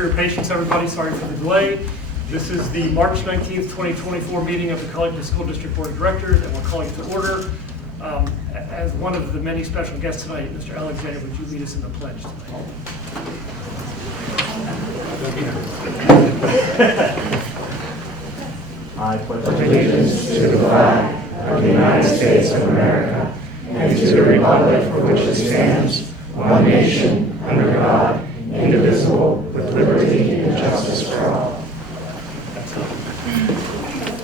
for your patience, everybody. Sorry for the delay. This is the March 19th, 2024 meeting of the Carlynton School District Board of Directors, and we're calling it to order. As one of the many special guests tonight, Mr. Alexander, would you lead us in the pledge tonight? I pledge allegiance to the flag of the United States of America and to the republic for which it stands, one nation, under God, indivisible, with liberty and justice for all.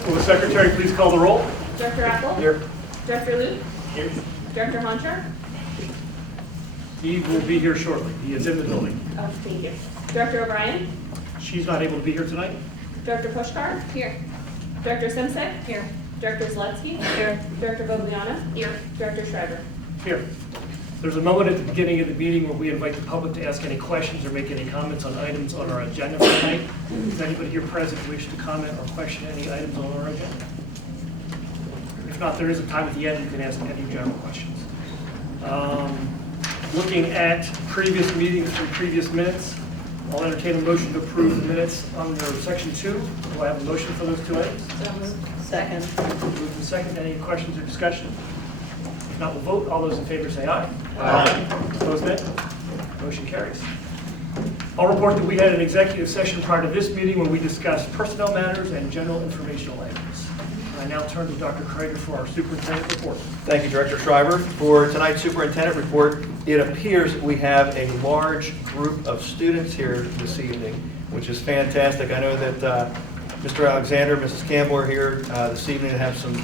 Will the Secretary please call the roll? Director Apple? Here. Director Luke? Here. Director Honchar? He will be here shortly. He is in the building. Oh, thank you. Director O'Brien? She's not able to be here tonight. Director Pushkar? Here. Director Simsek? Here. Director Zaletsky? Here. Director Vogliana? Here. Director Schreiber? Here. There's a moment at the beginning of the meeting where we invite the public to ask any questions or make any comments on items on our agenda for tonight. Does anybody here present wish to comment or question any items on our agenda? If not, there is a time at the end you can ask any general questions. Looking at previous meetings from previous minutes, I'll entertain a motion to approve the minutes under section 2. Do I have a motion for those two items? So moved. Second. Moved and second. Any questions or discussion? If not, we'll vote. All those in favor say aye. Aye. Opposed, nay? Motion carries. I'll report that we had an executive session prior to this meeting where we discussed personnel matters and general informational items. I now turn to Dr. Krager for our superintendent report. Thank you, Director Schreiber. For tonight's superintendent report, it appears we have a large group of students here this evening, which is fantastic. I know that Mr. Alexander, Mrs. Campbell are here this evening to have some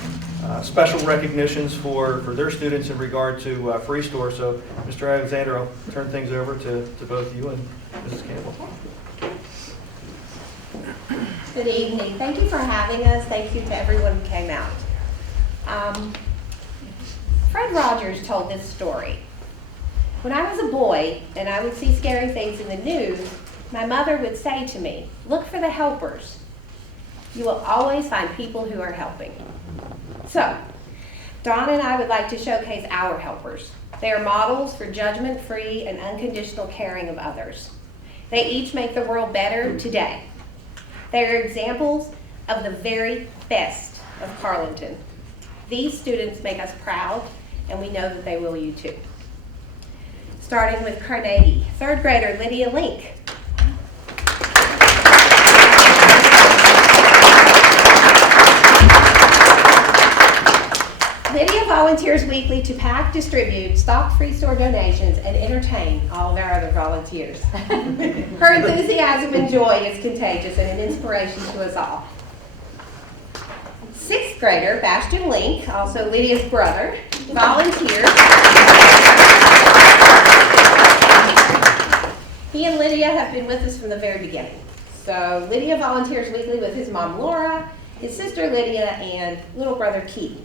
special recognitions for their students in regard to Freestore. So, Mr. Alexander, I'll turn things over to both you and Mrs. Campbell. Good evening. Thank you for having us. Thank you to everyone who came out. Fred Rogers told this story. When I was a boy and I would see scary things in the news, my mother would say to me, "Look for the helpers. You will always find people who are helping." So, Dawn and I would like to showcase our helpers. They are models for judgment-free and unconditional caring of others. They each make the world better today. They are examples of the very best of Carlynton. These students make us proud, and we know that they will you too. Starting with Carnegie, third grader Lydia Link. Lydia volunteers weekly to pack, distribute, stock Freestore donations, and entertain all of our other volunteers. Her enthusiasm and joy is contagious and an inspiration to us all. Sixth grader Bastion Link, also Lydia's brother, volunteers. He and Lydia have been with us from the very beginning. So Lydia volunteers weekly with his mom Laura, his sister Lydia, and little brother Keith.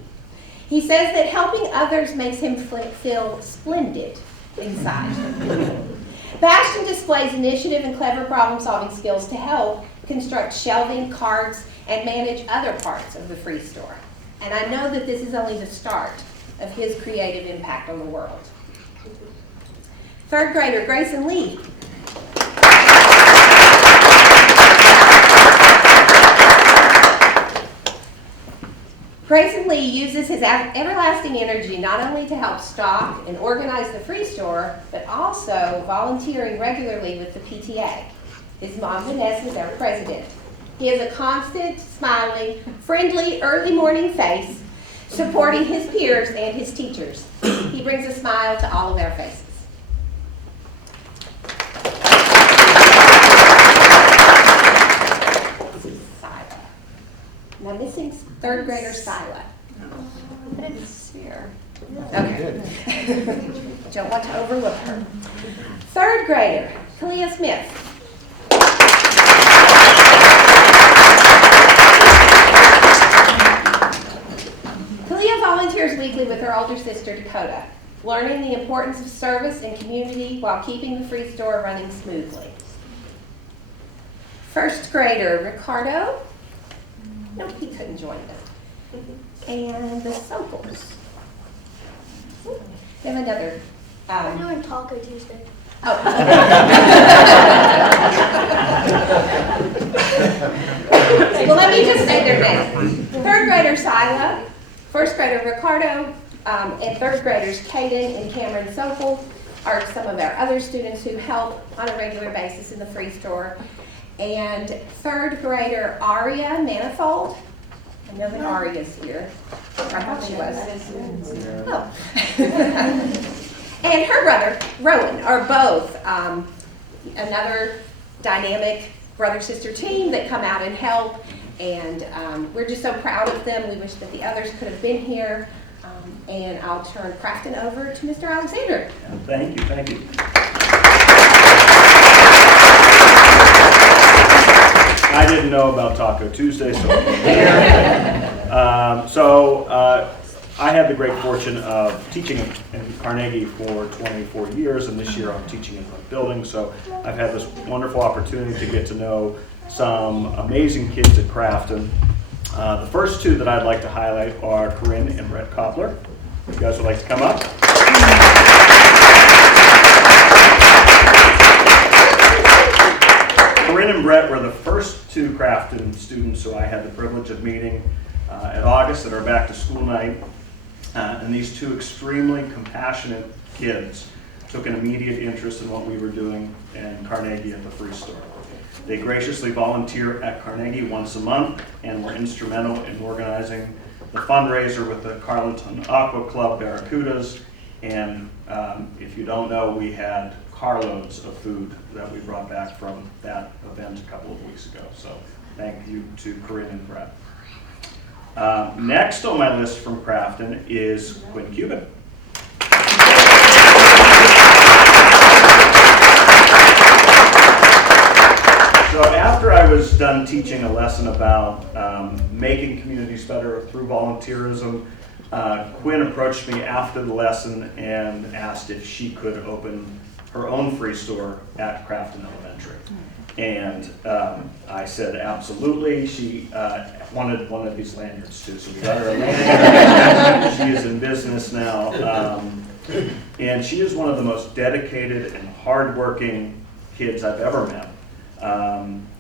He says that helping others makes him feel splendid inside. Bastion displays initiative and clever problem-solving skills to help construct shelving, carts, and manage other parts of the Freestore. And I know that this is only the start of his creative impact on the world. Third grader Grayson Lee. Grayson Lee uses his everlasting energy not only to help stock and organize the Freestore, but also volunteering regularly with the PTA. His mom, Vanessa, is our president. He has a constant, smiling, friendly, early morning face, supporting his peers and his teachers. He brings a smile to all of our faces. Am I missing third grader Sila? It's here. Okay. Don't want to overlook her. Third grader Kalia Smith. Kalia volunteers weekly with her older sister Dakota, learning the importance of service and community while keeping the Freestore running smoothly. First grader Ricardo. Nope, he couldn't join us. And the Sokels. We have another. We're doing Taco Tuesday. Oh. Well, let me just say their names. Third grader Sila, first grader Ricardo, and third graders Caden and Cameron Sopel are some of our other students who help on a regular basis in the free store. And third grader Aria Manifold. I know that Aria's here. I thought she was. Oh. And her brother, Rowan, are both another dynamic brother-sister team that come out and help. And we're just so proud of them. We wish that the others could have been here. And I'll turn Crafton over to Mr. Alexander. Thank you, thank you. I didn't know about Taco Tuesday, so I'm here. I had the great fortune of teaching in Carnegie for 24 years, and this year I'm teaching in my building, so I've had this wonderful opportunity to get to know some amazing kids at Crafton. The first two that I'd like to highlight are Corinne and Brett Koppler. You guys would like to come up? Corinne and Brett were the first two Crafton students who I had the privilege of meeting at August at our back to school night. And these two extremely compassionate kids took an immediate interest in what we were doing in Carnegie at the Free Store. They graciously volunteer at Carnegie once a month and were instrumental in organizing the fundraiser with the Carlynton Aqua Club Barracudas. And if you don't know, we had carloads of food that we brought back from that event a couple of weeks ago. So thank you to Corinne and Brett. Next on my list from Crafton is Quinn Cuban. So after I was done teaching a lesson about making communities better through volunteerism, Quinn approached me after the lesson and asked if she could open her own free store at Crafton Elementary. And I said absolutely. She wanted one of these lanyards too, so we got her a lanyard. She is in business now. And she is one of the most dedicated and hardworking kids I've ever met.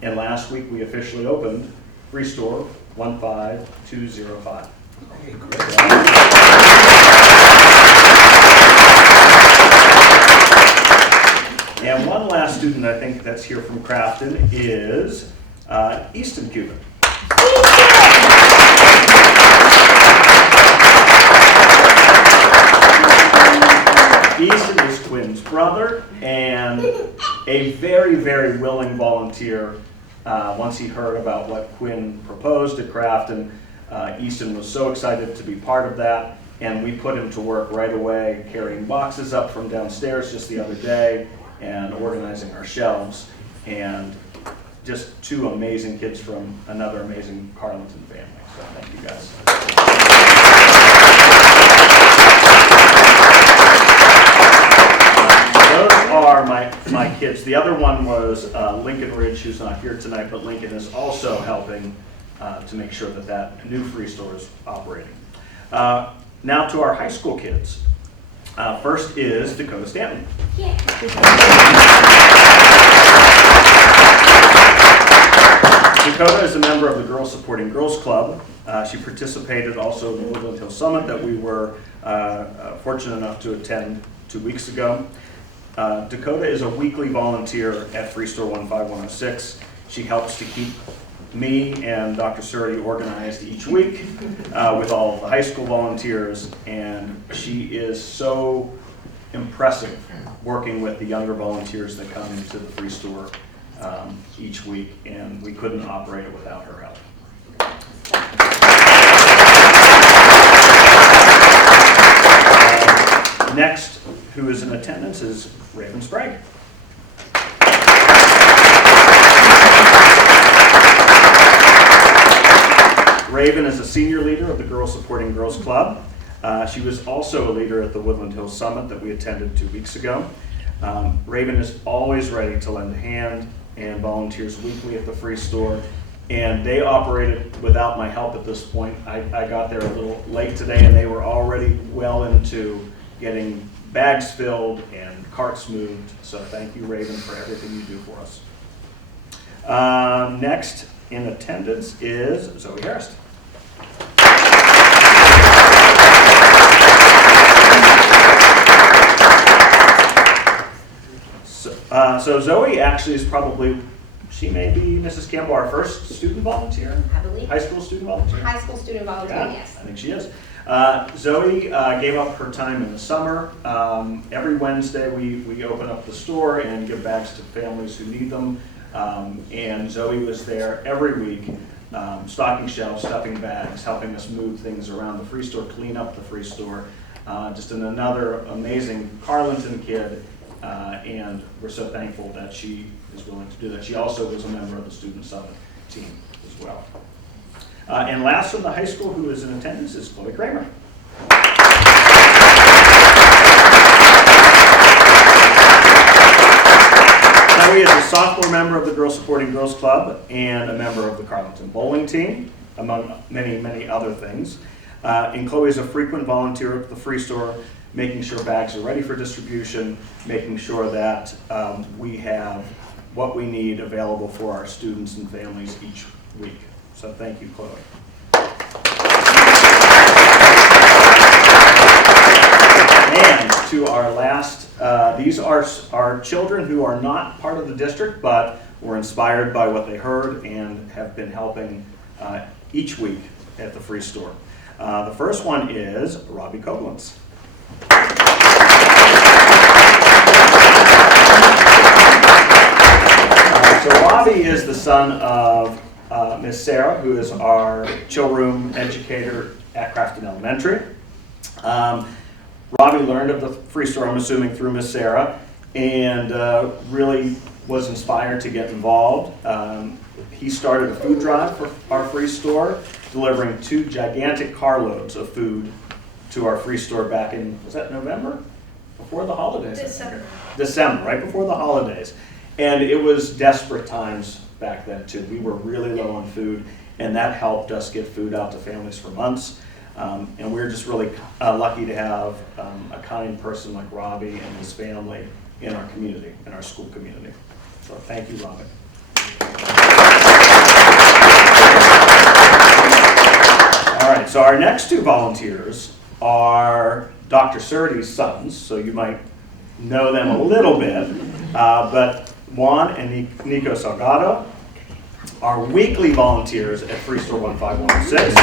And last week we officially opened Free Store 15205. Okay, great. And one last student I think that's here from Crafton is Easton Cuban. Easton is Quinn's brother and a very, very willing volunteer. Once he heard about what Quinn proposed at Crafton, Easton was so excited to be part of that, and we put him to work right away, carrying boxes up from downstairs just the other day and organizing our shelves, and just two amazing kids from another amazing Carlynton family. So thank you guys. Those are my kids. The other one was Lincoln Ridge, who's not here tonight, but Lincoln is also helping to make sure that that new free store is operating. Now to our high school kids. First is Dakota Stanton. Yeah. Dakota is a member of the Girls Supporting Girls Club. She participated also in the Woodland Hill Summit that we were fortunate enough to attend 2 weeks ago. Dakota is a weekly volunteer at Free Store 15106. She helps to keep me and Dr. Surrey organized each week with all of the high school volunteers, and she is so impressive working with the younger volunteers that come into the Free Store each week, and we couldn't operate it without her help. Next, who is in attendance, is Raven Sprague. Raven is a senior leader of the Girls Supporting Girls Club. She was also a leader at the Woodland Hills Summit that we attended 2 weeks ago. Raven is always ready to lend a hand and volunteers weekly at the Free Store. And they operated without my help at this point. I got there a little late today, and they were already well into getting bags filled and carts moved. So thank you, Raven, for everything you do for us. Next in attendance is Zoe Harris. So Zoe actually is probably, she may be, Mrs. Campbell, our first student volunteer? I believe. High school student volunteer? High school student volunteer, Yeah, yes. I think she is. Zoe gave up her time in the summer. Every Wednesday, we open up the store and give bags to families who need them. And Zoe was there every week, stocking shelves, stuffing bags, helping us move things around the free store, clean up the free store. Just another amazing Carlynton kid, and we're so thankful that she is willing to do that. She also was a member of the Student Summit team as well. And last from the high school who is in attendance is Chloe Kramer. Chloe is a sophomore member of the Girls Supporting Girls Club and a member of the Carlynton bowling team, among many, many other things. And Chloe is a frequent volunteer at the free store, making sure bags are ready for distribution, making sure that we have what we need available for our students and families each week. So thank you, Chloe. And to our last, these are our children who are not part of the district, but were inspired by what they heard and have been helping each week at the free store. The first one is Robbie Koblenz. So Robbie is the son of Miss Sarah, who is our chill room educator at Crafton Elementary. Robbie learned of the free store, I'm assuming, through Miss Sarah, and really was inspired to get involved. He started a food drive for our free store, delivering 2 gigantic carloads of food to our free store back in, was that November? Before the holidays? December, right before the holidays. And it was desperate times back then too. We were really low on food, and that helped us get food out to families for months. And we're just really lucky to have a kind person like Robbie and his family in our community, in our school community. So thank you, Robbie. All right, so our next 2 volunteers are Dr. Surtees' sons, so you might know them a little bit, but Juan and Nico Salgado are weekly volunteers at Free Store 15106.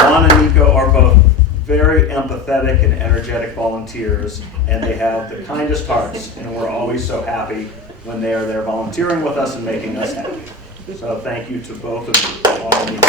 Juan and Nico are both very empathetic and energetic volunteers, and they have the kindest hearts, and we're always so happy when they are there volunteering with us and making us happy. So thank you to both of you. Juan and Nico.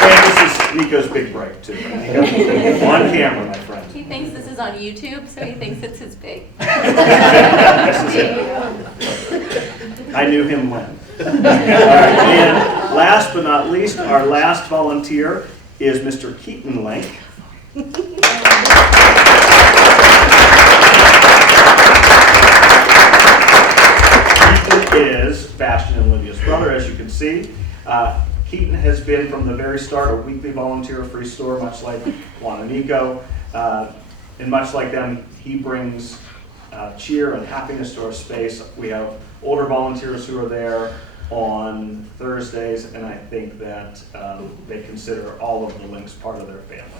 And this is Nico's big break, too. Nico, on camera, my friend. He thinks this is on YouTube, so he thinks it's his big. This is it. I knew him when. All right, and last but not least, our last volunteer is Mr. Keaton Link. Keaton is Bastion and Lydia's brother, as you can see. Keaton has been from the very start a weekly volunteer at Free Store, much like Juan and Nico. And much like them, he brings cheer and happiness to our space. We have older volunteers who are there on Thursdays, and I think that they consider all of the Links part of their family.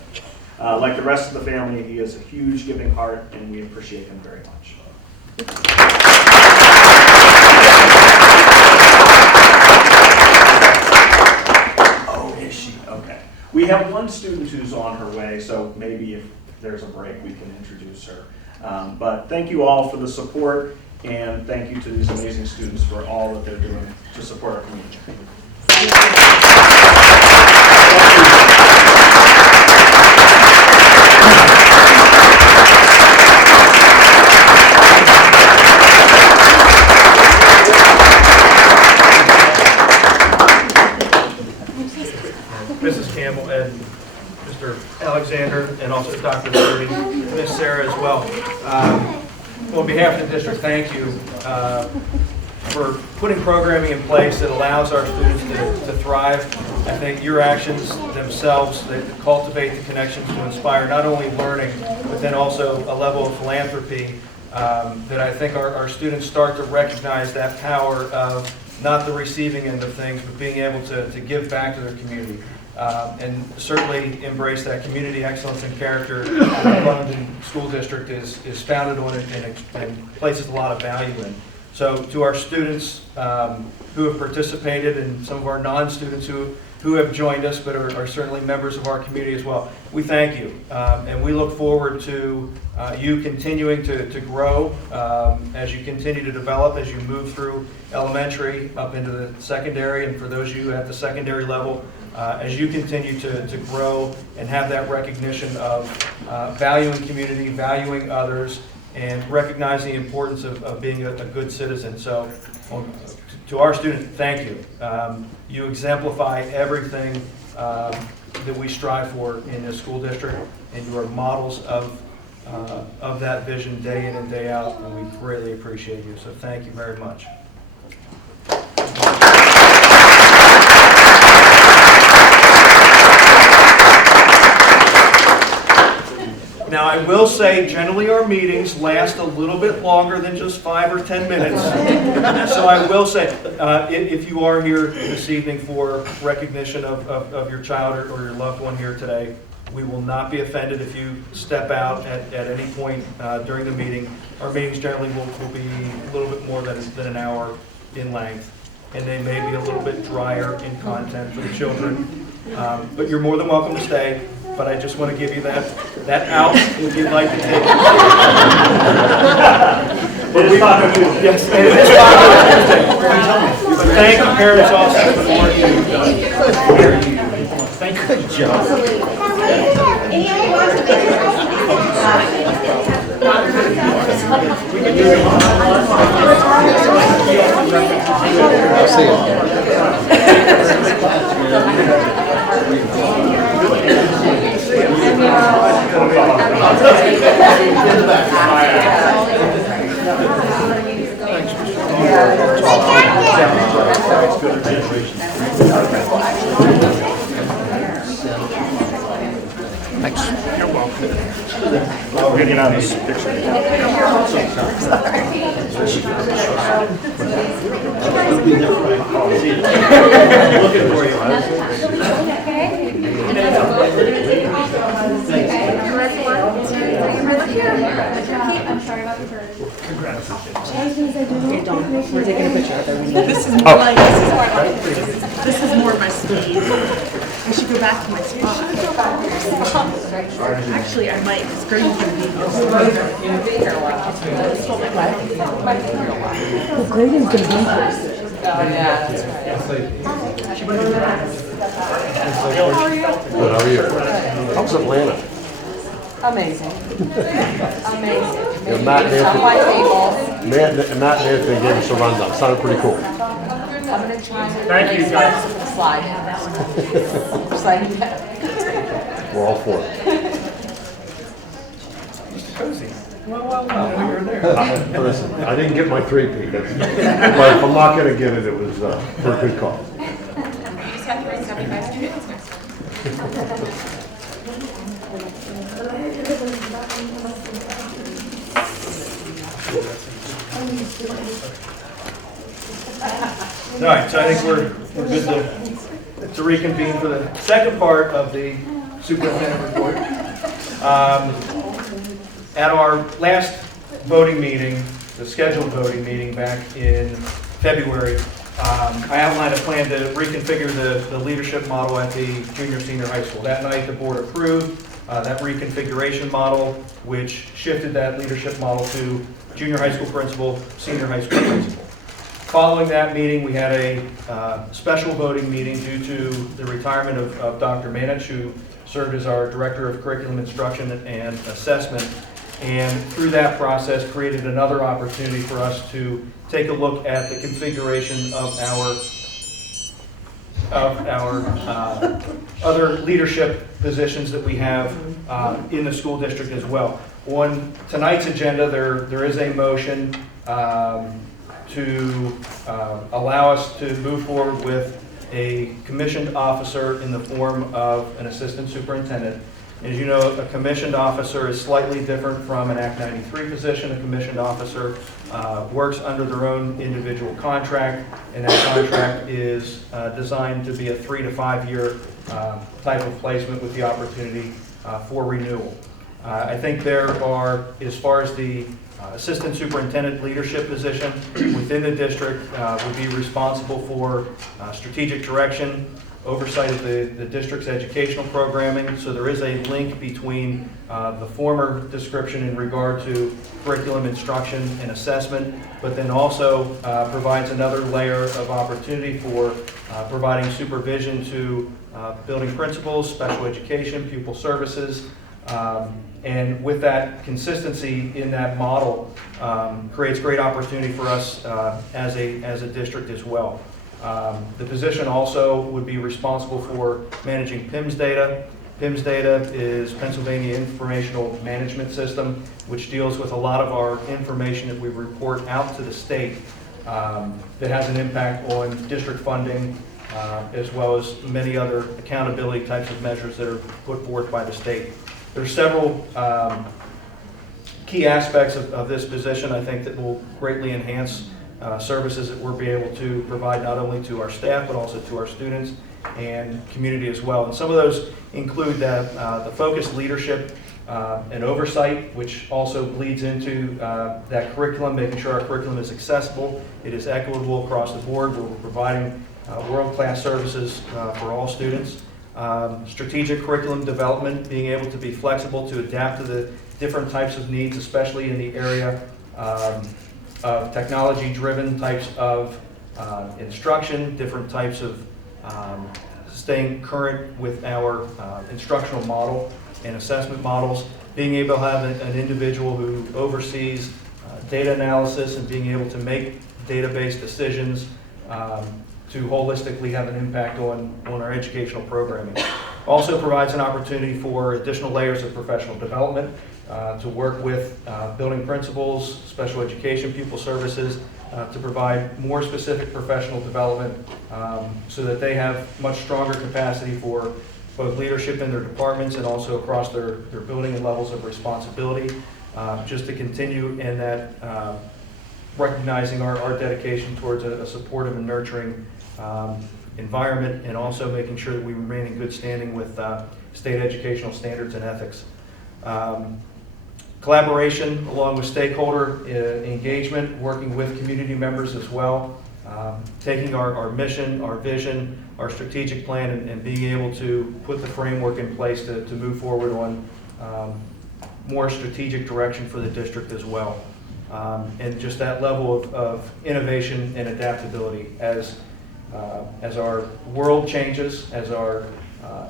Like the rest of the family, he has a huge giving heart, and we appreciate him very much. Oh, is she? Okay. We have one student who's on her way, so maybe if there's a break, we can introduce her. But thank you all for the support, and thank you to these amazing students for all that they're doing to support our community. Mrs. Campbell and Mr. Alexander, and also Dr. Surtees, and Miss Sarah as well. On behalf of the district, thank you for putting programming in place that allows our students to thrive I think your actions themselves, they cultivate the connections to inspire not only learning, but then also a level of philanthropy that I think our students start to recognize that power of not the receiving end of things, but being able to give back to their community. And certainly embrace that community excellence and character that the Carlynton School District is founded on and places a lot of value in. So to our students who have participated and some of our non-students who have joined us but are certainly members of our community as well, we thank you. And we look forward to you continuing to grow as you continue to develop, as you move through elementary up into the secondary, and for those of you at the secondary level, as you continue to grow and have that recognition of valuing community, valuing others, and recognizing the importance of being a good citizen. So to our students, thank you. You exemplify everything that we strive for in this school district, and you are models of that vision day in and day out, and we greatly appreciate you. So thank you very much. Now, I will say, generally our meetings last a little bit longer than just 5 or 10 minutes. So I will say, if you are here this evening for recognition of your child or your loved one here today, we will not be offended if you step out at any point during the meeting. Our meetings generally will be a little bit more than an hour in length, and they may be a little bit drier in content for the children. But you're more than welcome to stay. But I just want to give you that out if you'd like to take it. But yes, and it is popular. But thank you, parents, also for the work you've done. Thank you. Good job. I'll see you. You're welcome. We're going to get out of this picture. Looking for you. I'm sorry about the bird. We're taking a picture of everything. This is more my speed. I should go back to my spot. Actually, I might, because Grady's going to be here. Well, Grady's going to be here. Oh, yeah, that's right. Good, how are you? How's Atlanta? Amazing. Amazing. Yeah, Matt On my table. Matt Nancy gave us a rundown. Sounded pretty cool. I'm going to try to. Thank you, guys. Slide. Slide. We're all for it. Cozy. Well, we were there. Listen, I didn't get my 3P, but if I'm not going to get it, it was for a good cause. You just have to bring 75 students next time. All right, so I think we're good to reconvene for the second part of the superintendent report. At our last voting meeting, the scheduled voting meeting back in February, I outlined a plan to reconfigure the leadership model at the junior-senior high school. That night, the board approved that reconfiguration model, which shifted that leadership model to junior high school principal, senior high school principal. Following that meeting, we had a special voting meeting due to the retirement of Dr. Manich, who served as our Director of Curriculum Instruction and Assessment, and through that process created another opportunity for us to take a look at the configuration of our other leadership positions that we have in the school district as well. On tonight's agenda, there is a motion to allow us to move forward with a commissioned officer in the form of an assistant superintendent. As you know, a commissioned officer is slightly different from an Act 93 position. A commissioned officer works under their own individual contract, and that contract is designed to be a 3 to 5 year type of placement with the opportunity for renewal. I think there are, as far as the assistant superintendent leadership position within the district, would be responsible for strategic direction, oversight of the district's educational programming. So there is a link between the former description in regard to curriculum instruction and assessment, but then also provides another layer of opportunity for providing supervision to building principals, special education, pupil services, and with that consistency in that model creates great opportunity for us as a district as well. The position also would be responsible for managing PIMS data. PIMS data is Pennsylvania Informational Management System, which deals with a lot of our information that we report out to the state that has an impact on district funding, as well as many other accountability types of measures that are put forth by the state. There's several key aspects of this position, I think, that will greatly enhance services that we'll be able to provide not only to our staff, but also to our students and community as well. And some of those include the focused leadership and oversight, which also bleeds into that curriculum, making sure our curriculum is accessible, it is equitable across the board. We're providing world-class services for all students. Strategic curriculum development, being able to be flexible to adapt to the different types of needs, especially in the area of technology-driven types of instruction, different types of staying current with our instructional model and assessment models, being able to have an individual who oversees data analysis and being able to make data-based decisions to holistically have an impact on our educational programming. Also provides an opportunity for additional layers of professional development to work with building principals, special education, pupil services, to provide more specific professional development so that they have much stronger capacity for both leadership in their departments and also across their building and levels of responsibility, just to continue in that recognizing our dedication towards a supportive and nurturing environment, and also making sure that we remain in good standing with state educational standards and ethics. Collaboration along with stakeholder engagement, working with community members as well, taking our mission, our vision, our strategic plan, and being able to put the framework in place to move forward on more strategic direction for the district as well. And just that level of innovation and adaptability as our world changes, as our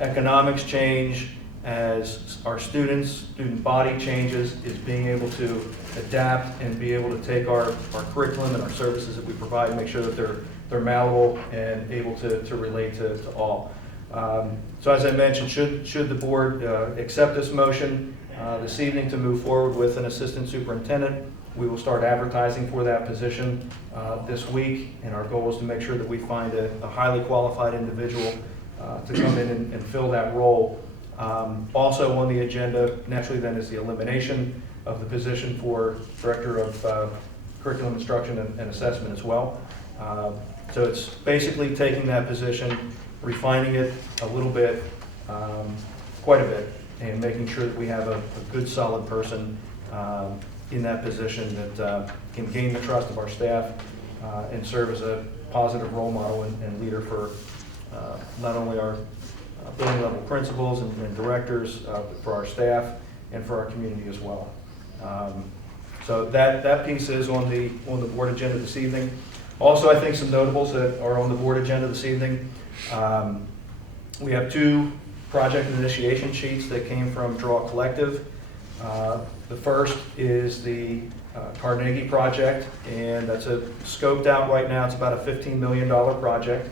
economics change, as our student body changes, is being able to adapt and be able to take our curriculum and our services that we provide and make sure that they're malleable and able to relate to all. So as I mentioned, should the board accept this motion this evening to move forward with an assistant superintendent, we will start advertising for that position this week, and our goal is to make sure that we find a highly qualified individual to come in and fill that role. Also on the agenda, naturally then, is the elimination of the position for Director of Curriculum Instruction and Assessment as well. So it's basically taking that position, refining it a little bit, quite a bit, and making sure that we have a good, solid person in that position that can gain the trust of our staff and serve as a positive role model and leader for not only our building level principals and directors, but for our staff and for our community as well. So that piece is on the board agenda this evening. Also, I think some notables that are on the board agenda this evening. We have 2 project initiation sheets that came from Draw Collective. The first is the Carnegie project, and that's scoped out right now. It's about a $15 million project.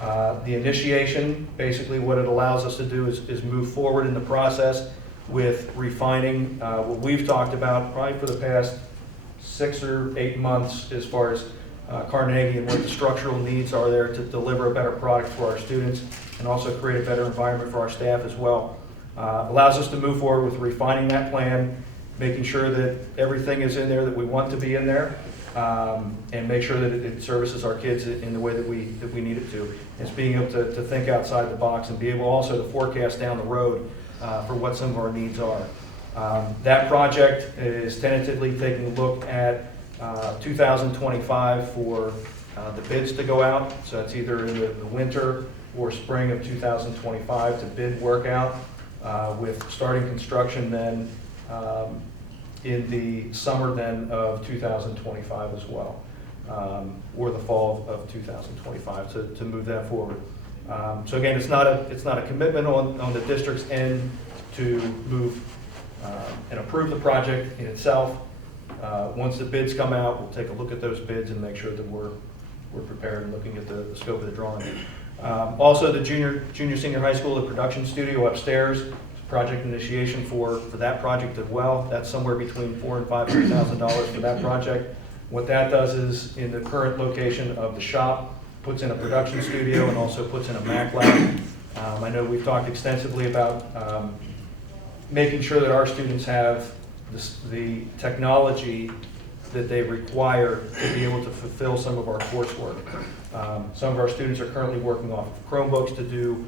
The initiation, basically what it allows us to do is move forward in the process with refining what we've talked about probably for the past 6 or 8 months as far as Carnegie and what the structural needs are there to deliver a better product for our students and also create a better environment for our staff as well. Allows us to move forward with refining that plan, making sure that everything is in there that we want to be in there, and make sure that it services our kids in the way that we need it to. It's being able to think outside the box and be able also to forecast down the road for what some of our needs are. That project is tentatively taking a look at 2025 for the bids to go out. So it's either in the winter or spring of 2025 to bid work out, with starting construction then in the summer then of 2025 as well, or the fall of 2025 to move that forward. So again, it's not a commitment on the district's end to move and approve the project in itself. Once the bids come out, we'll take a look at those bids and make sure that we're prepared and looking at the scope of the drawing. Also, the junior senior high school, the production studio upstairs, project initiation for that project as well. That's somewhere between $4,000 and $500,000 for that project. What that does is, in the current location of the shop, puts in a production studio and also puts in a Mac lab. I know we've talked extensively about making sure that our students have the technology that they require to be able to fulfill some of our coursework. Some of our students are currently working off of Chromebooks to do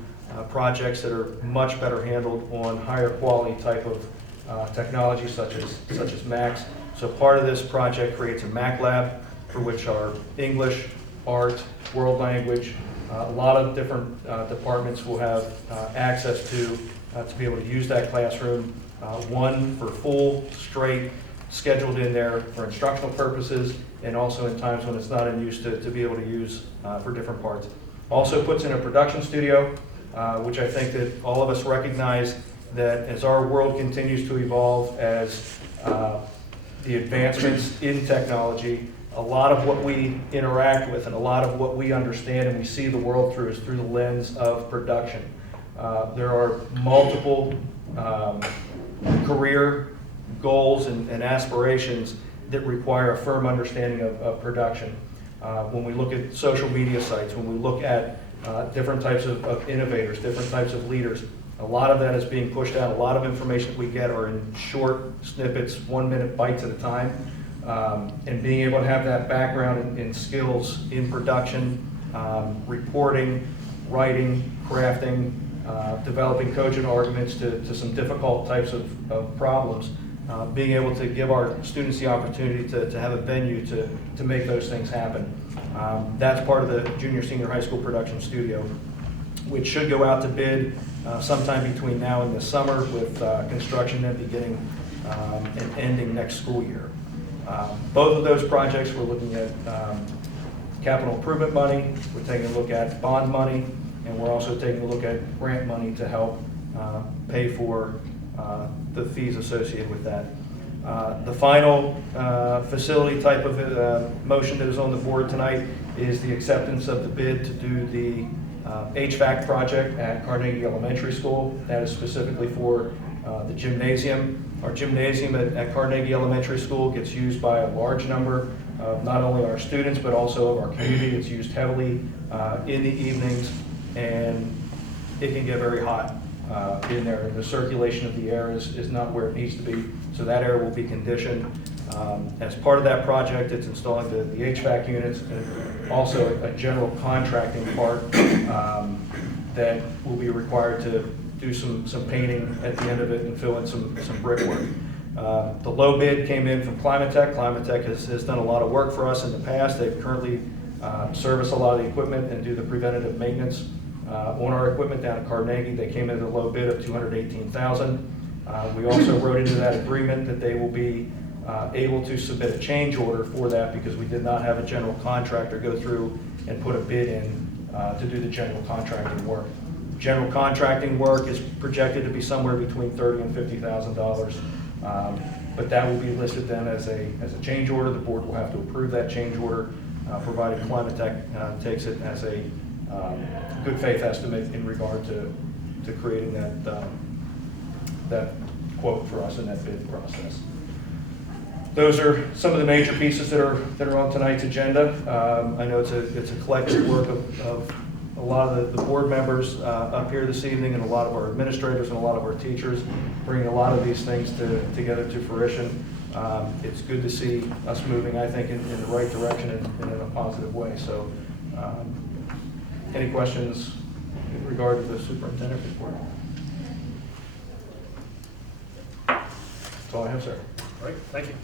projects that are much better handled on higher quality type of technology such as Macs. So part of this project creates a Mac lab for which our English, art, world language, a lot of different departments will have access to be able to use that classroom. One for full, straight, scheduled in there for instructional purposes, and also in times when it's not in use to be able to use for different parts. Also puts in a production studio, which I think that all of us recognize that as our world continues to evolve, as the advancements in technology, a lot of what we interact with and a lot of what we understand and we see the world through is through the lens of production. There are multiple career goals and aspirations that require a firm understanding of production. When we look at social media sites, when we look at different types of innovators, different types of leaders, a lot of that is being pushed out. A lot of information that we get are in short snippets, 1-minute bites at a time. And being able to have that background in skills in production, reporting, writing, crafting, developing cogent arguments to some difficult types of problems, being able to give our students the opportunity to have a venue to make those things happen. That's part of the junior senior high school production studio, which should go out to bid sometime between now and the summer, with construction then beginning and ending next school year. Both of those projects, we're looking at capital improvement money, we're taking a look at bond money, and we're also taking a look at grant money to help pay for the fees associated with that. The final facility type of motion that is on the board tonight is the acceptance of the bid to do the HVAC project at Carnegie Elementary School. That is specifically for the gymnasium. Our gymnasium at Carnegie Elementary School gets used by a large number of not only our students but also of our community. It's used heavily in the evenings, and it can get very hot in there. The circulation of the air is not where it needs to be, so that air will be conditioned. As part of that project, it's installing the HVAC units, and also a general contracting part that will be required to do some painting at the end of it and fill in some brickwork. The low bid came in from Climatech. Climatech has done a lot of work for us in the past. They currently service a lot of the equipment and do the preventative maintenance on our equipment down at Carnegie. They came in at a low bid of $218,000. We also wrote into that agreement that they will be able to submit a change order for that, because we did not have a general contractor go through and put a bid in to do the general contracting work. General contracting work is projected to be somewhere between $30,000 and $50,000, but that will be listed then as a change order. The board will have to approve that change order, provided Climatech takes it as a good faith estimate in regard to creating that quote for us in that bid process. those are some of the major pieces that are on tonight's agenda. I know it's a collective work of a lot of the board members up here this evening, and a lot of our administrators and a lot of our teachers bringing a lot of these things together to fruition. It's good to see us moving, I think, in the right direction and in a positive way. So, any questions in regard to the superintendent report? That's all I have, sir. All right, thank you.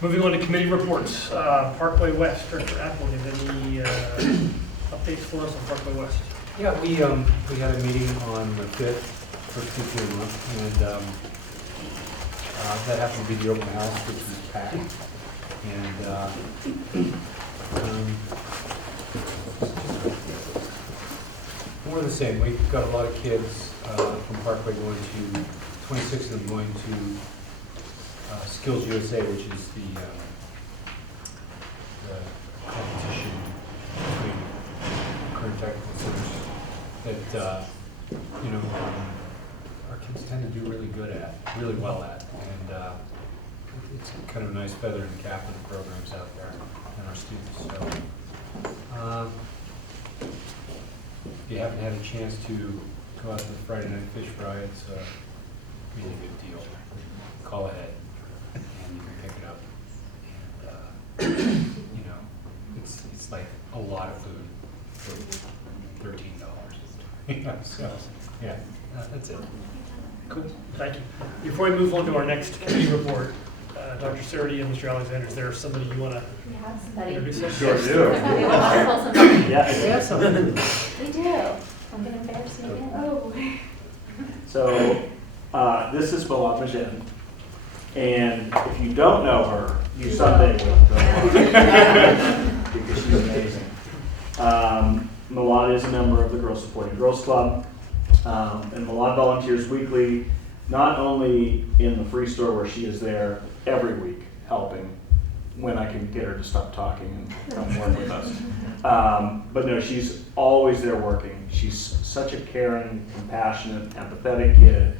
Moving on to committee reports. Parkway West, Director Apple, do you have any updates for us on Parkway West? Yeah, we had a meeting on the 5th, first Tuesday of the month, and that happened to be the open house, which was packed. And more of the same. We've got a lot of kids from Parkway going to, 26 of them going to Skills USA, which is the competition between current technical centers that our kids tend to do really well at, and it's kind of a nice feather in the cap of the programs out there and our students. So, if you haven't had a chance to go out to the Friday night fish fry, it's a really good deal. Call ahead, and you can pick it up. And it's like a lot of food for $13. So yeah, that's it. Cool, thank you. Before we move on to our next committee report, Dr. Cerity and Mr. Alexander, is there somebody you want to We have somebody. introduce us? Sure do. We want to pull somebody. Yes. We do. I'm going to embarrass you again. Oh. So, this is Malad Majen, and if you don't know her, you someday will. Because she's amazing. Malad is a member of the Girls Supporting Girls Club, and Malad volunteers weekly, not only in the free store where she is there every week helping when I can get her to stop talking and come work with us. But no, she's always there working. She's such a caring, compassionate, empathetic kid.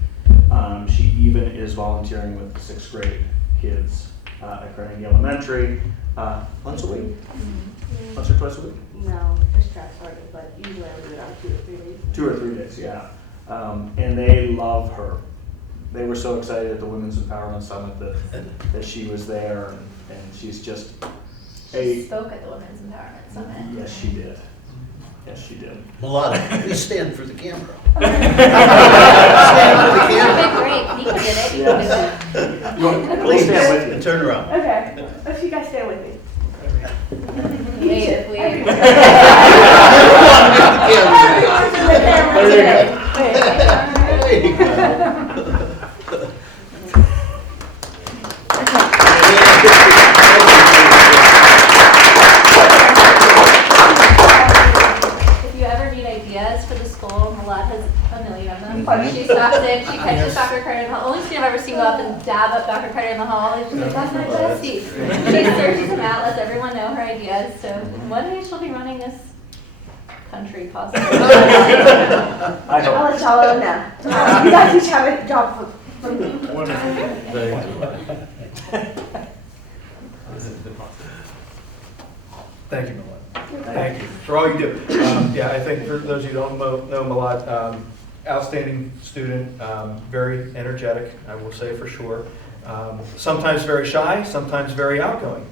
She even is volunteering with the 6th grade kids at Carlynton Elementary once a week? Once or twice a week? No, just try started, but usually I would do it on 2 or 3 days. 2 or 3 days, yeah. And they love her. They were so excited at the Women's Empowerment Summit that she was there, and she's just She spoke at the Women's Empowerment Summit. Yes, she did. Yes, she did. Mulata, please stand for the camera. Stand for the camera. Big break. Nico did it. You can do it. We'll Please stand with you. turn around. Okay, let's you guys stay with me. Wait, if we. There you go. If you ever need ideas for the school, Malad has a million of them. She stops in, she catches Dr. Carter in the hall. Only thing I've ever seen go up and dab up Dr. Carter in the hall. And she's like, that's my bestie. She searches them out, lets everyone know her ideas. So one day she'll be running this country, possibly. I I'll hope. let y'all know now. You guys each have a job for me. Wonderful. Very good. Thank you, Malad. Thank you for all you do. Yeah, I think for those of you who don't know Malad, outstanding student, very energetic, I will say for sure. Sometimes very shy, sometimes very outgoing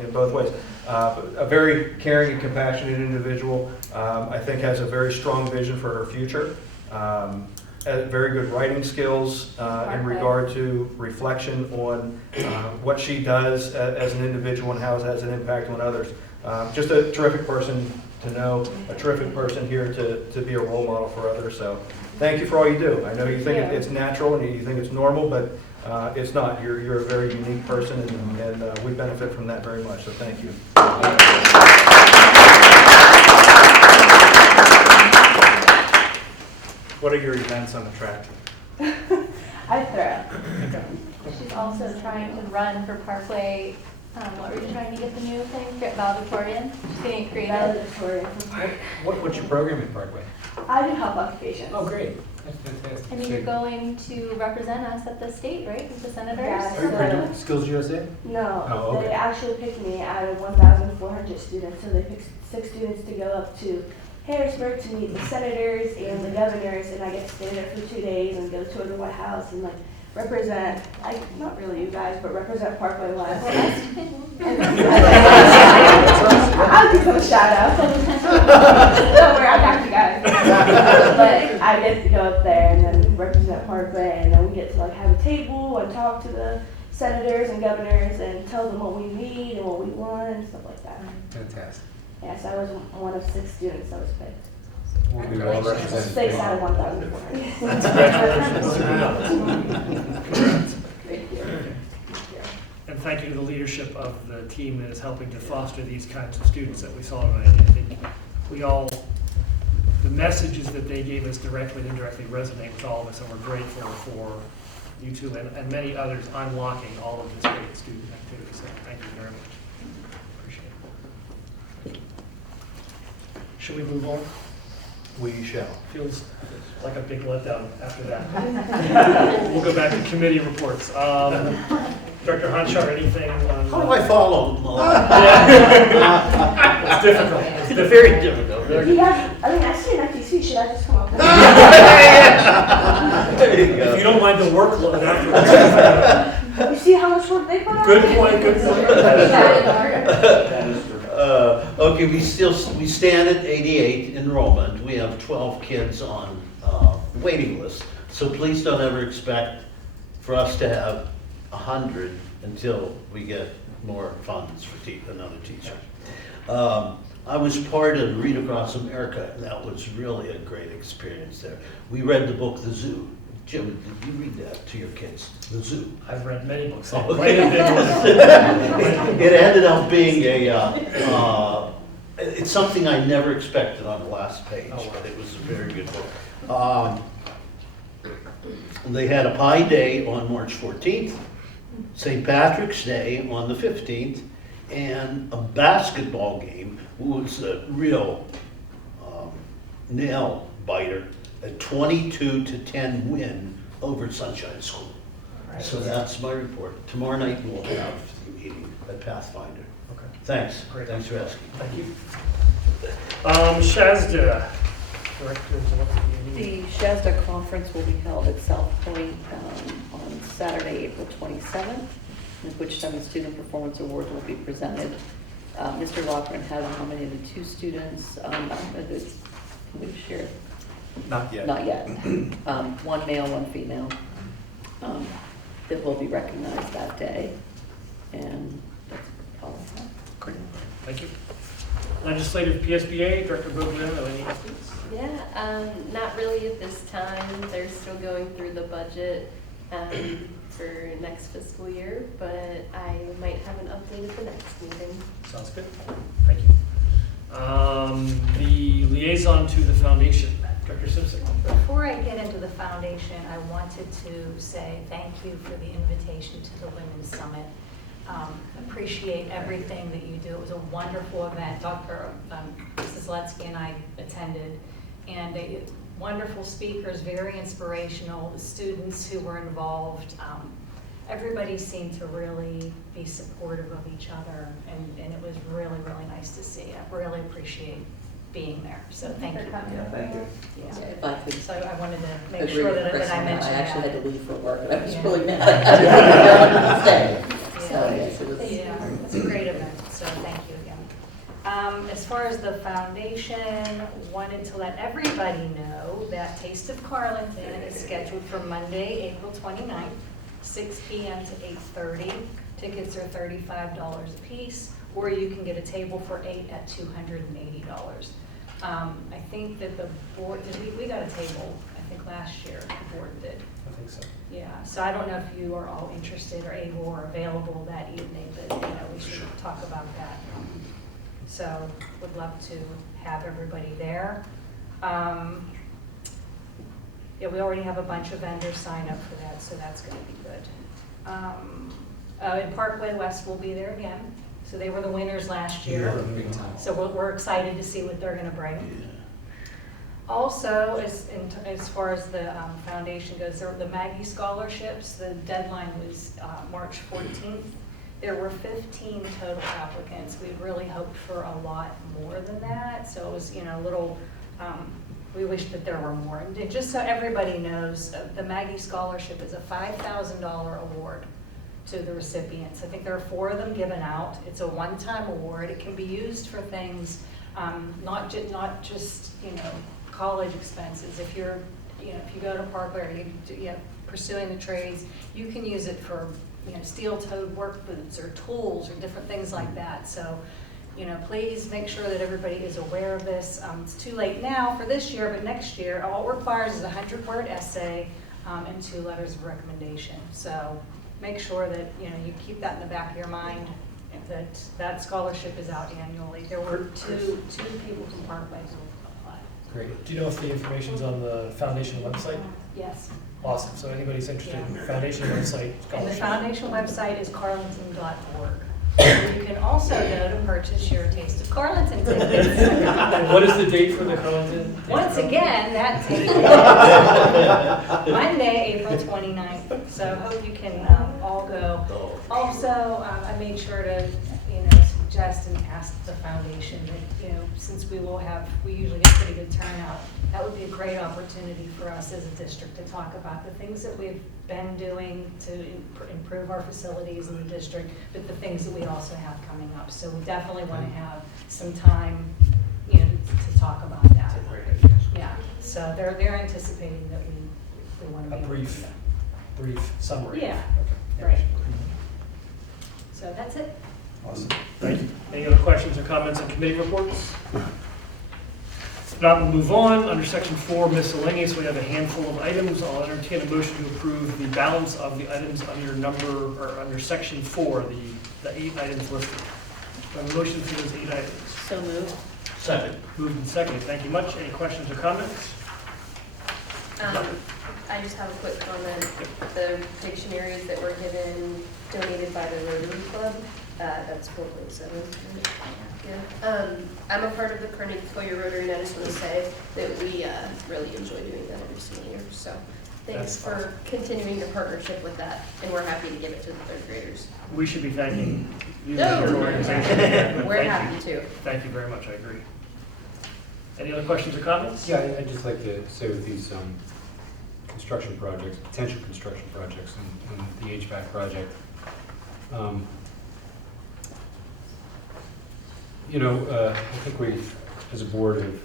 in both ways. A very caring and compassionate individual. I think has a very strong vision for her future. Very good writing skills in regard to reflection on what she does as an individual and how it has an impact on others. Just a terrific person to know, a terrific person here to be a role model for others. So thank you for all you do. I know you think it's natural and you think it's normal, but it's not. You're a very unique person, and we benefit from that very much. So thank you. What are your events on the track? I throw. She's also trying to run for Parkway. What were you trying to get the new thing? Valedictorian? She's getting creative. Valedictorian for part. What's your program at Parkway? I do health occupations. Oh, great. That's fantastic. And you're going to represent us at the state, right, with the senators? Yeah. Are you doing Skills USA? No, Oh, okay. they actually picked me out of 1,400 students, so they picked 6 students to go up to Harrisburg to meet the senators and the governors, and I get to stay there for 2 days and go tour the White House and like represent, like not really you guys, but represent Parkway West. I'll give them a shout out. Don't worry, I got you guys. But I get to go up there and then represent Parkway, and then we get to like have a table and talk to the senators and governors and tell them what we need and what we want and stuff like that. Fantastic. Yes, I was one of 6 students that was picked. We'll be well represented. 6 out of 1,400. And thank you to the leadership of the team that is helping to foster these kinds of students that we saw tonight. I think we all, the messages that they gave us directly and indirectly resonate with all of us, and we're grateful for you two and many others unlocking all of this great student activity. So thank you very much. Appreciate it. Should we move on? We shall. Feels like a big letdown after that. We'll go back to committee reports. Director Hanchar, anything on? How do I follow them all? It's difficult. It's Very difficult. You guys, I mean, I see an empty seat. Should I just come up? There you If you go. don't mind the workload afterwards. You see how much work they put on? Good point, good point. Okay, we stand at 88 enrollment. We have 12 kids on waiting list. So please don't ever expect for us to have 100 until we get more funds for another teacher. I was part of Read Across America, and that was really a great experience there. We read the book, The Zoo. Jim, did you read that to your kids? The Zoo. I've read many books. Okay. Quite a bit. It ended up being it's something I never expected on the last page, but it was a very good book. They had a Pi Day on March 14th, St. Patrick's Day on the 15th, and a basketball game was a real nail biter, a 22-10 win over Sunshine School. So that's my report. Tomorrow night we'll have the meeting at Pathfinder. Okay. Thanks. Great. Thanks for asking. Thank you. Shazda, Director of The Shasta conference will be held at South Point on Saturday, April 27th, in which time the Student Performance Awards will be presented. Mr. Loughran has nominated 2 students. Can we share? Not yet. Not yet. 1 male, 1 female, that will be recognized that day. And that's all I have. Great. Thank you. Legislative PSBA, Director Boudreaux, any updates? Yeah, not really at this time. They're still going through the budget for next fiscal year, but I might have an update at the next meeting. Sounds good. Thank you. The liaison to the foundation, Director Simpson. Before I get into the foundation, I wanted to say thank you for the invitation to the Women's Summit. Appreciate everything that you do. It was a wonderful event. Dr. Mrs. Letsky and I attended, and wonderful speakers, very inspirational. The students who were involved, everybody seemed to really be supportive of each other, and it was really, really nice to see. I really appreciate being there, so thank you. Thank you. Yeah. If I could So I wanted to make agree sure with that I Kristen, mentioned I actually that. had to leave for work, and I was Yeah. really mad. I didn't stay. So, Yeah. yes, it was. Yeah, it's a great event, so thank you again. As far as the foundation, wanted to let everybody know that Taste of Carlynton is scheduled for Monday, April 29th, 6 p.m. to 8:30. Tickets are $35 a piece, or you can get a table for 8 at $280. I think that the board, we got a table, I think last year, the board did. I think so. Yeah, so I don't know if you are all interested or able or available that evening, but we should talk about that. So would love to have everybody there. Yeah, we already have a bunch of vendors sign up for that, so that's going to be good. And Parkway West will be there again. So they were the winners last year. So we're excited to see what they're going to bring. Also, as far as the foundation goes, the Maggie scholarships, the deadline was March 14th. There were 15 total applicants. We'd really hoped for a lot more than that, so it was, a little, we wish that there were more. And just so everybody knows, the Maggie Scholarship is a $5,000 award to the recipients. I think there are 4 of them given out. It's a one-time award. It can be used for things, not just college expenses. If you're, if you go to Parkway or you pursuing the trades, you can use it for steel-toed work boots or tools or different things like that. So, please make sure that everybody is aware of this. It's too late now for this year, but next year, all it requires is a 100-word essay and 2 letters of recommendation. So make sure that, you keep that in the back of your mind, that scholarship is out annually. There were two people from Parkway who applied. Great. Do you know if the information's on the foundation website? Yes. Awesome. So anybody's interested in the foundation website, And the scholarship. foundation website is carlynton.org. You can also go to purchase your Taste of Carlynton tickets. And what is the date for the Carlynton? Once again, that date is Monday, April 29th. So hope you can all go. Also, I made sure to, suggest and ask the foundation that, since we usually get pretty good turnout, that would be a great opportunity for us as a district to talk about the things that we've been doing to improve our facilities in the district, but the things that we also have coming up. So we definitely want to have some time, to talk about that. Yeah. So they're anticipating that we want to be A brief summary. Yeah. Okay. Right. So that's it. Awesome. Thank you. Any other questions or comments on committee reports? If not, we'll move on. Under section 4, miscellaneous, we have a handful of items. I'll entertain a motion to approve the balance of the items under section 4, the 8 items listed. Do I have a motion for those 8 items? So moved. Second. Moved and seconded. Thank you much. Any questions or comments? I just have a quick comment. The dictionaries that were donated by the Rotary Club, that's 4.7. Yeah. I'm a part of the current school year Rotary, and I just want to say that we really enjoy doing that every single year. So thanks for continuing your partnership with that, and we're happy to give it to the 3rd graders. We should be thanking you No. and your organization. We're Thank happy you. to. Thank you very much. I agree. Any other questions or comments? Yeah, I'd just like to say with these construction projects, potential construction projects, and the HVAC project, I think we, as a board, have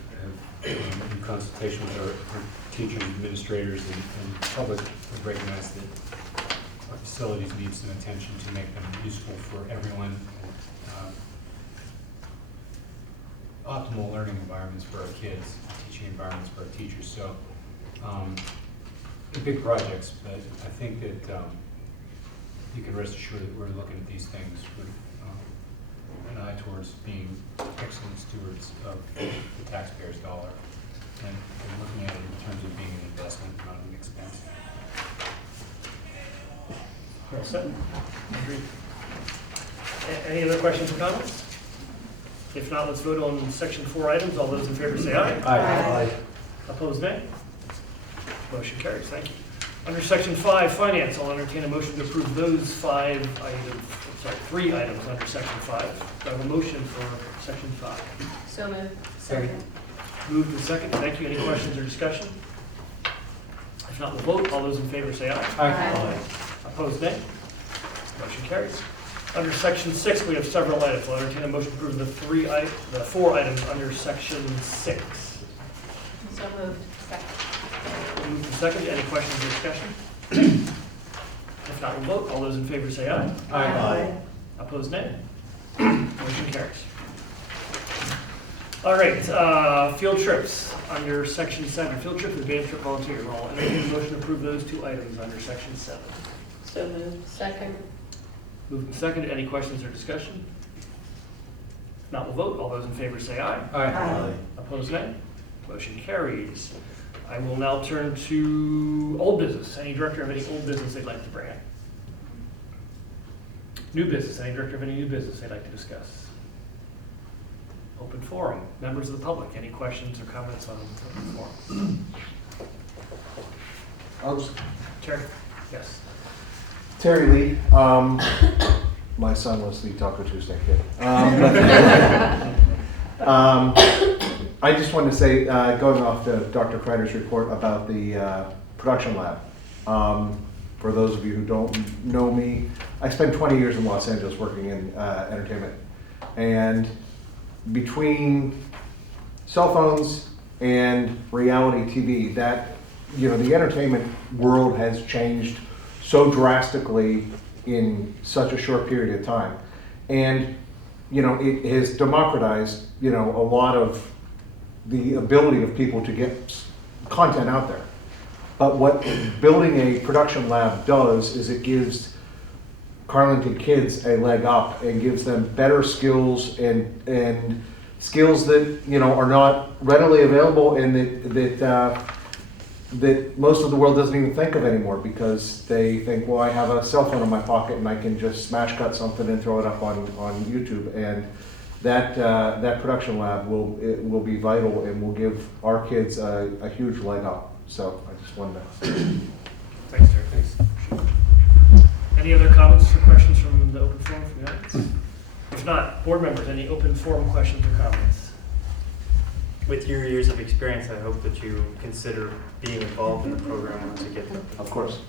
in consultation with our teachers, administrators, and public, have recognized that our facilities need some attention to make them useful for everyone. Optimal learning environments for our kids, teaching environments for our teachers. So, they're big projects, but I think that you can rest assured that we're looking at these things with an eye towards being excellent stewards of the taxpayer's dollar and looking at it in terms of being an investment, not an expense. Well said. Agreed. Any other questions or comments? If not, let's vote on section 4 items. All those in favor say aye. Aye. Opposed, nay. Motion carries. Thank you. Under section 5, finance, I'll entertain a motion to approve those 3 items under section 5. Do I have a motion for section 5? So moved. Second. Moved and second. Thank you. Any questions or discussion? If not, we'll vote. All those in favor say aye. Aye. Opposed, nay. Motion carries. Under section 6, we have several items. I'll entertain a motion to approve the 4 items under section 6. So moved. Second. Moved and second. Any questions or discussion? If not, we'll vote. All those in favor say aye. Aye. Opposed, nay. Motion carries. All right, field trips under section 7. Field trip and band trip volunteer. I'll entertain a motion to approve those 2 items under section 7. So moved. Second. Moved and second. Any questions or discussion? If not, we'll vote. All those in favor say aye. Aye. Opposed, nay. Motion carries. I will now turn to old business. Any director of any old business they'd like to bring up? New business. Any director of any new business they'd like to discuss? Open forum. Members of the public, any questions or comments on open forum? Terry? Yes. Terry Lee. My son was the Taco Tuesday kid. I just wanted to say, going off to Dr. Kreider's report about the production lab. For those of you who don't know me, I spent 20 years in Los Angeles working in entertainment. And between cell phones and reality TV, the entertainment world has changed so drastically in such a short period of time. And, it has democratized, a lot of the ability of people to get content out there. But what building a production lab does is it gives Carlynton kids a leg up and gives them better skills and skills that are not readily available and that most of the world doesn't even think of anymore, because they think, well, I have a cell phone in my pocket and I can just smash cut something and throw it up on YouTube. And that production lab will be vital and will give our kids a huge leg up. So I just wanted to. Thanks, Terry. Thanks. Any other comments or questions from the open forum from the audience? If not, board members, any open forum questions or comments? With your years of experience, I hope that you consider being involved in the program once you get there. Of course.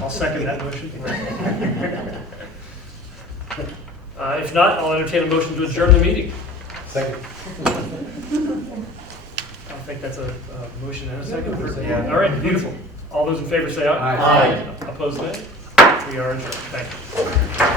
I'll second that motion. If not, I'll entertain a motion to adjourn the meeting. Second. I think that's a motion and a second. Yeah. All right, beautiful. All those in favor say aye. Aye. Opposed, nay. We are adjourned. Thank you.